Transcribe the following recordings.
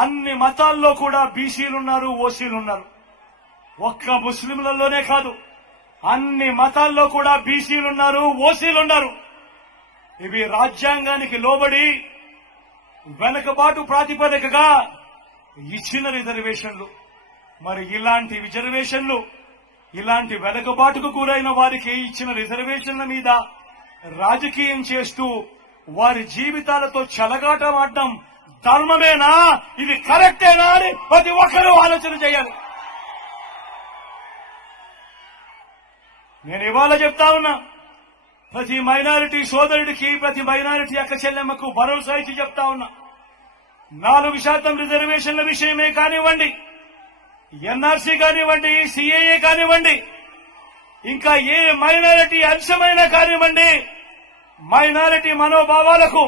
అన్ని మతాల్లో కూడా బీసీలున్నారు ఓసీలున్నారు. ఒక్క ముస్లింలలోనే కాదు అన్ని మతాల్లో కూడా బీసీలున్నారు ఓసీలున్నారు. ఇవి రాజ్యాంగానికి లోబడి వెనకబాటు ప్రాతిపదికగా ఇచ్చిన రిజర్వేషన్లు. మరి ఇలాంటి రిజర్వేషన్లు ఇలాంటి వెనకబాటుకు గురైన వారికి ఇచ్చిన రిజర్వేషన్ల మీద రాజకీయం చేస్తూ వారి జీవితాలతో చెలగాటమాడడం ధర్మమేనా? ఇది కరెక్టేనా అని ప్రతి ఒక్కరూ ఆలోచన చేయాలి. నేను ఇవాళ చెప్తా ఉన్నా ప్రతి మైనారిటీ సోదరుడికి ప్రతి మైనారిటీ అక్క చెల్లెమ్మకు భరోసా ఇచ్చి చెప్తా ఉన్నా నాలుగు శాతం రిజర్వేషన్ల విషయమే కానివ్వండి ఎన్ఆర్సీ కానివ్వండి సిఏఏ కానివ్వండి ఇంకా ఏ మైనారిటీ అంశమైనా కానివ్వండి మైనారిటీ మనోభావాలకు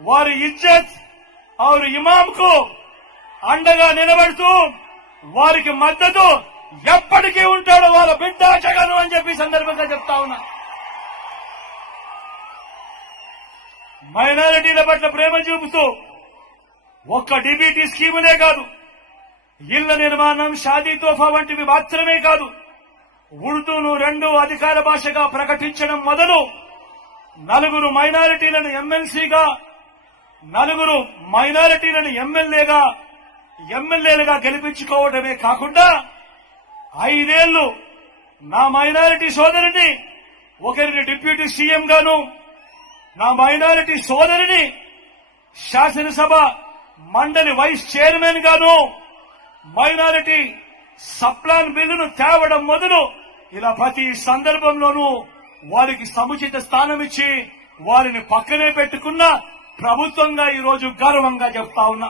వారి ఇజ్జత్ ఆరు ఇమాంకు అండగా నిలబడుతూ వారికి మద్దతు ఎప్పటికీ ఉంటాడు వాళ్ళ బిడ్డ జగను అని చెప్పి సందర్భంగా చెప్తా ఉన్నా. మైనారిటీల పట్ల ప్రేమ చూపుతూ ఒక్క డిబిటీ స్కీములే కాదు ఇళ్ళ నిర్మాణం షాదీ తోఫా వంటివి మాత్రమే కాదు ఉర్దూను రెండు అధికార భాషగా ప్రకటించడం మొదలు నలుగురు మైనారిటీలను ఎమ్మెల్సీగా నలుగురు మైనారిటీలను ఎమ్మెల్యేగా ఎమ్మెల్యేలుగా గెలిపించుకోవడమే కాకుండా ఐదేళ్ళు నా మైనారిటీ సోదరిని ఒకరిని డిప్యూటీ సీఎం గాను నా మైనారిటీ సోదరిని శాసనసభ మండలి వైస్ చైర్మన్ గాను మైనారిటీ సప్లాన్ బిల్లును తేవడం మొదలు ఇలా ప్రతి సందర్భంలోనూ వారికి సముచిత స్థానం ఇచ్చి వారిని పక్కనే పెట్టుకున్న ప్రభుత్వంగా ఈ రోజు గర్వంగా చెప్తా ఉన్నా.